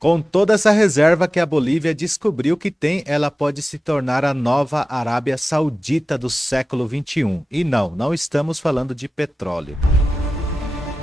Com toda essa reserva que a Bolívia descobriu que tem, ela pode se tornar a nova Arábia Saudita do século XXI. E não estamos falando de petróleo.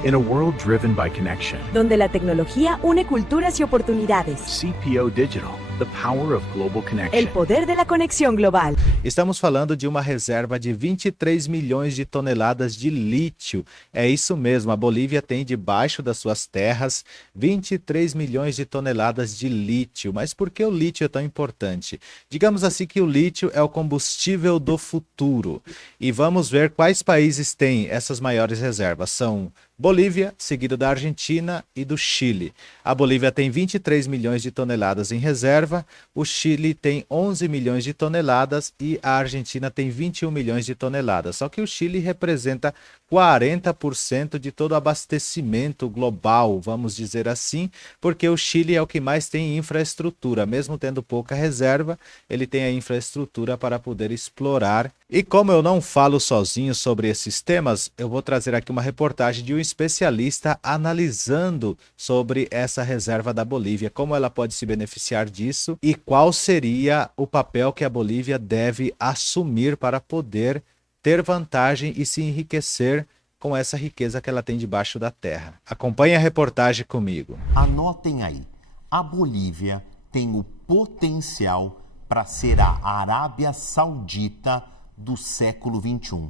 In a world driven by connection, donde la tecnología une culturas y oportunidades. CPO Digital, the power of global connection. El poder de la conexión global. Estamos falando de uma reserva de 23 milhões de toneladas de lítio. É isso mesmo, a Bolívia tem debaixo das suas terras 23 milhões de toneladas de lítio. Mas por que o lítio é tão importante? Digamos assim que o lítio é o combustível do futuro. E vamos ver quais países têm essas maiores reservas. São Bolívia, seguido da Argentina e do Chile. A Bolívia tem 23 milhões de toneladas em reserva, o Chile tem 11 milhões de toneladas e a Argentina tem 21 milhões de toneladas. Só que o Chile representa 40% de todo o abastecimento global, vamos dizer assim, porque o Chile é o que mais tem infraestrutura. Mesmo tendo pouca reserva, ele tem a infraestrutura para poder explorar. E como eu não falo sozinho sobre esses temas, eu vou trazer aqui uma reportagem de um especialista analisando sobre essa reserva da Bolívia, como ela pode se beneficiar disso e qual seria o papel que a Bolívia deve assumir para poder ter vantagem e se enriquecer com essa riqueza que ela tem debaixo da terra. Acompanhe a reportagem comigo. Anotem aí, a Bolívia tem o potencial para ser a Arábia Saudita do século XXI.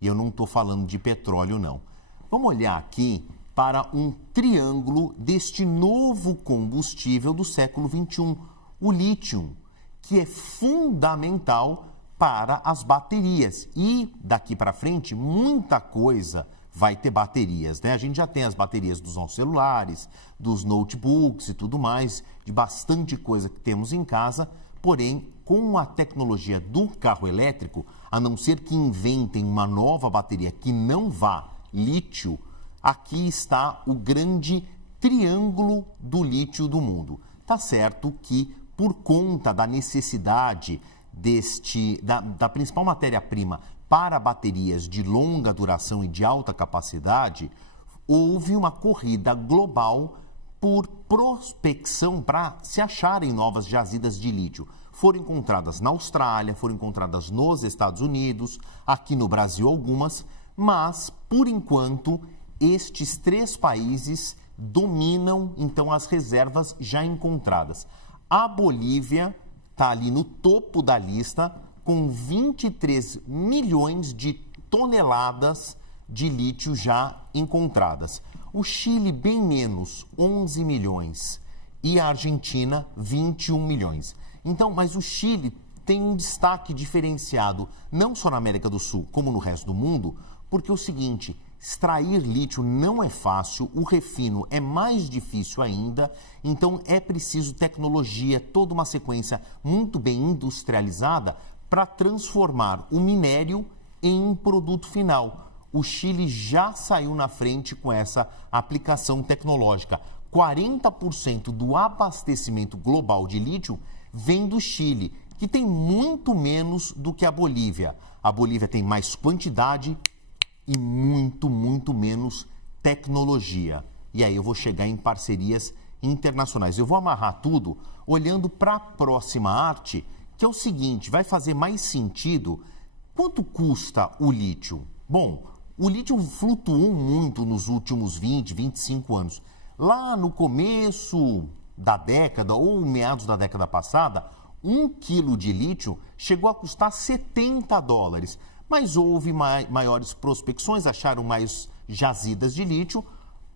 E eu não estou falando de petróleo, não. Vamos olhar aqui para um triângulo deste novo combustível do século XXI, o lítio, que é fundamental para as baterias. E daqui para frente, muita coisa vai ter baterias, né? A gente já tem as baterias dos nossos celulares, dos notebooks e tudo mais, de bastante coisa que temos em casa, porém, com a tecnologia do carro elétrico, a não ser que inventem uma nova bateria que não vá lítio, aqui está o grande triângulo do lítio do mundo. Tá certo que, por conta da necessidade da principal matéria-prima para baterias de longa duração e de alta capacidade, houve uma corrida global por prospecção para se acharem novas jazidas de lítio. Foram encontradas na Austrália, foram encontradas nos Estados Unidos, aqui no Brasil algumas, mas, por enquanto, estes 3 países dominam, então, as reservas já encontradas. A Bolívia está ali no topo da lista, com 23 milhões de toneladas de lítio já encontradas. O Chile, bem menos, 11 milhões. E a Argentina, 21 milhões. Então, mas o Chile tem um destaque diferenciado, não só na América do Sul, como no resto do mundo, porque é o seguinte: extrair lítio não é fácil, o refino é mais difícil ainda, então é preciso tecnologia, toda uma sequência muito bem industrializada para transformar o minério em produto final. O Chile já saiu na frente com essa aplicação tecnológica. 40% do abastecimento global de lítio vem do Chile, que tem muito menos do que a Bolívia. A Bolívia tem mais quantidade e muito menos tecnologia. E aí eu vou chegar em parcerias internacionais. Eu vou amarrar tudo olhando para a próxima arte, que é o seguinte: vai fazer mais sentido. Quanto custa o lítio? Bom, o lítio flutuou muito nos últimos 20, 25 anos. Lá no começo da década ou meados da década passada, 1 quilo de lítio chegou a custar $70. Mas houve maiores prospecções, acharam mais jazidas de lítio,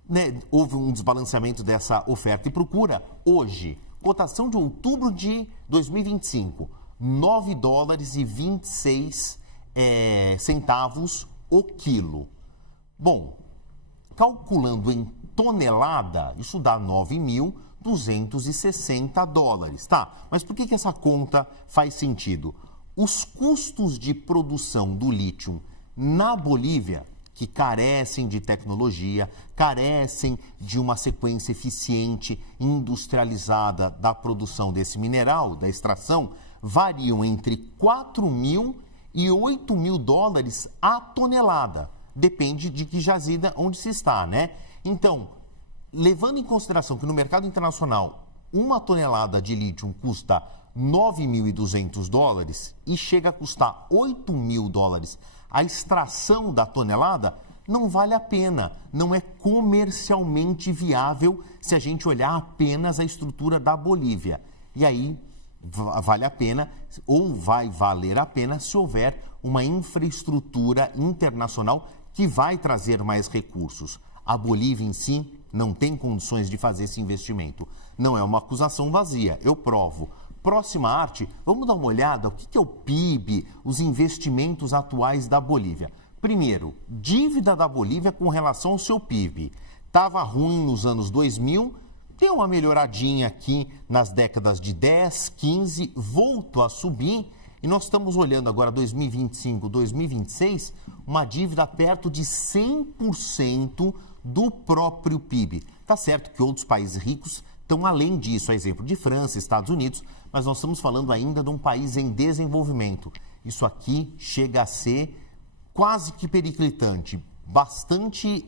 né? Houve um desbalanceamento dessa oferta e procura. Hoje, cotação de outubro de 2025, $9,26 o quilo. Bom, calculando em tonelada, isso dá $9.260, tá? Mas por que essa conta faz sentido? Os custos de produção do lítio na Bolívia, que carecem de tecnologia, carecem de uma sequência eficiente, industrializada da produção desse mineral, da extração, variam entre $4.000 e $8.000 a tonelada. Depende de que jazida onde se está, né? Então, levando em consideração que no mercado internacional uma tonelada de lítio custa $9.200 e chega a custar $8.000, a extração da tonelada não vale a pena, não é comercialmente viável se a gente olhar apenas a estrutura da Bolívia. E aí vale a pena, ou vai valer a pena, se houver uma infraestrutura internacional que vai trazer mais recursos. A Bolívia em si não tem condições de fazer esse investimento. Não é uma acusação vazia, eu provo. Próxima arte, vamos dar uma olhada o que é o PIB, os investimentos atuais da Bolívia. Primeiro, dívida da Bolívia com relação ao seu PIB. Estava ruim nos anos 2000, deu uma melhoradinha aqui nas décadas de 10, 15, voltou a subir e nós estamos olhando agora 2025, 2026, uma dívida perto de 100% do próprio PIB. Tá certo que outros países ricos estão além disso, a exemplo de França, Estados Unidos, mas nós estamos falando ainda de um país em desenvolvimento. Isso aqui chega a ser quase que periclitante, bastante,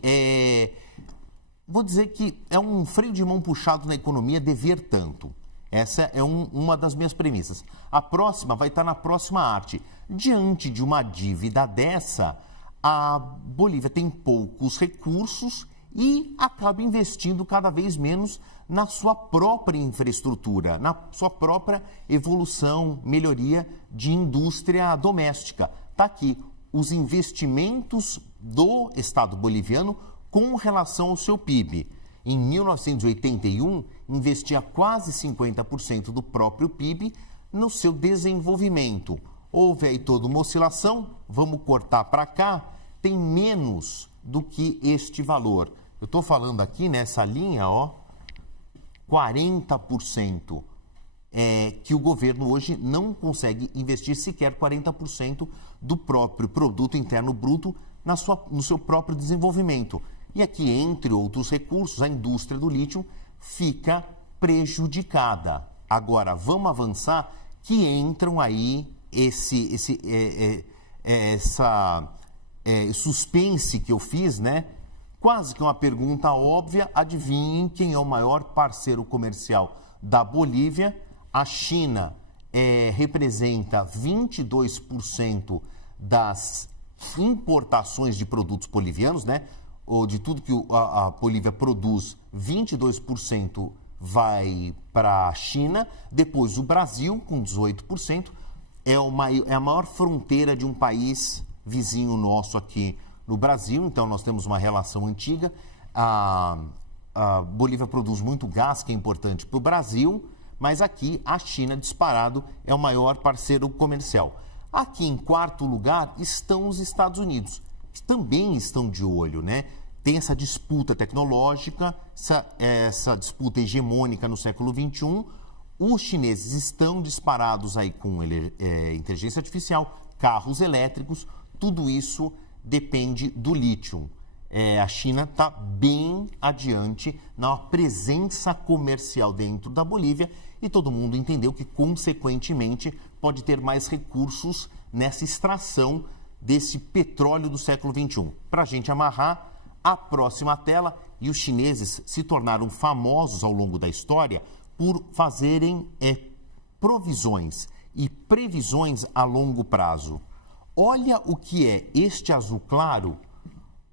vou dizer que é um freio de mão puxado na economia dever tanto. Essa é uma das minhas premissas. A próxima vai estar na próxima arte. Diante de uma dívida dessa, a Bolívia tem poucos recursos e acaba investindo cada vez menos na sua própria infraestrutura, na sua própria evolução, melhoria de indústria doméstica. Está aqui os investimentos do Estado boliviano com relação ao seu PIB. Em 1981, investia quase 50% do próprio PIB no seu desenvolvimento. Houve aí toda uma oscilação, vamos cortar para cá, tem menos do que este valor. Eu estou falando aqui nessa linha, 40%. Que o governo hoje não consegue investir sequer 40% do próprio produto interno bruto no seu próprio desenvolvimento. E aqui, entre outros recursos, a indústria do lítio fica prejudicada. Agora, vamos avançar, que entram aí essa suspense que eu fiz, né? Quase que uma pergunta óbvia. Adivinhem quem é o maior parceiro comercial da Bolívia? A China representa 22% das importações de produtos bolivianos, né? Ou de tudo que a Bolívia produz, 22% vai para a China. Depois o Brasil, com 18%, é a maior fronteira de um país vizinho nosso aqui no Brasil. Então, nós temos uma relação antiga. A Bolívia produz muito gás, que é importante para o Brasil, mas aqui a China, disparado, é o maior parceiro comercial. Aqui, em quarto lugar, estão os Estados Unidos, que também estão de olho, né? Tem essa disputa tecnológica, essa disputa hegemônica no século XXI. Os chineses estão disparados aí com inteligência artificial, carros elétricos, tudo isso depende do lítio. A China está bem adiante na presença comercial dentro da Bolívia e todo mundo entendeu que, consequentemente, pode ter mais recursos nessa extração desse petróleo do século XXI. Para a gente amarrar a próxima tela, e os chineses se tornaram famosos ao longo da história por fazerem provisões e previsões a longo prazo. Olha o que é este azul claro.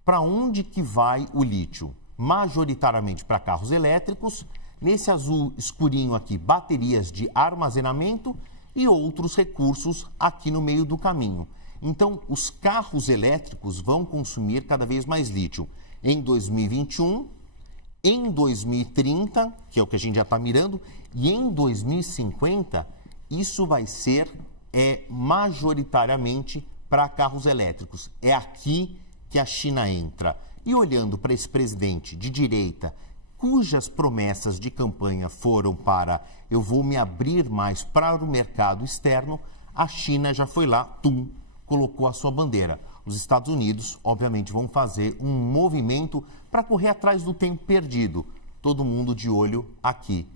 Para onde que vai o lítio? Majoritariamente para carros elétricos. Nesse azul escurinho aqui, baterias de armazenamento e outros recursos aqui no meio do caminho. Então, os carros elétricos vão consumir cada vez mais lítio. Em 2021, em 2030, que é o que a gente já está mirando, e em 2050, isso vai ser majoritariamente para carros elétricos. É aqui que a China entra. E olhando para esse presidente de direita, cujas promessas de campanha foram para eu vou me abrir mais para o mercado externo, a China já foi lá, colocou a sua bandeira. Os Estados Unidos, obviamente, vão fazer um movimento para correr atrás do tempo perdido. Todo mundo de olho aqui.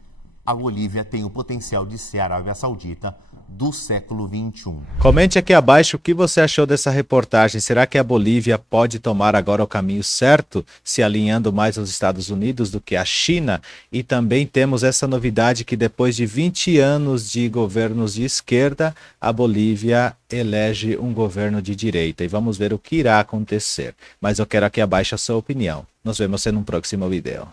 a Bolívia tem o potencial de ser a Arábia Saudita do século XXI. Comente aqui abaixo o que você achou dessa reportagem. Será que a Bolívia pode tomar agora o caminho certo, se alinhando mais aos Estados Unidos do que à China? E também temos essa novidade que depois de 20 anos de governos de esquerda, a Bolívia elege um governo de direita. E vamos ver o que irá acontecer. Mas eu quero aqui abaixo a sua opinião. Nos vemos em um próximo vídeo.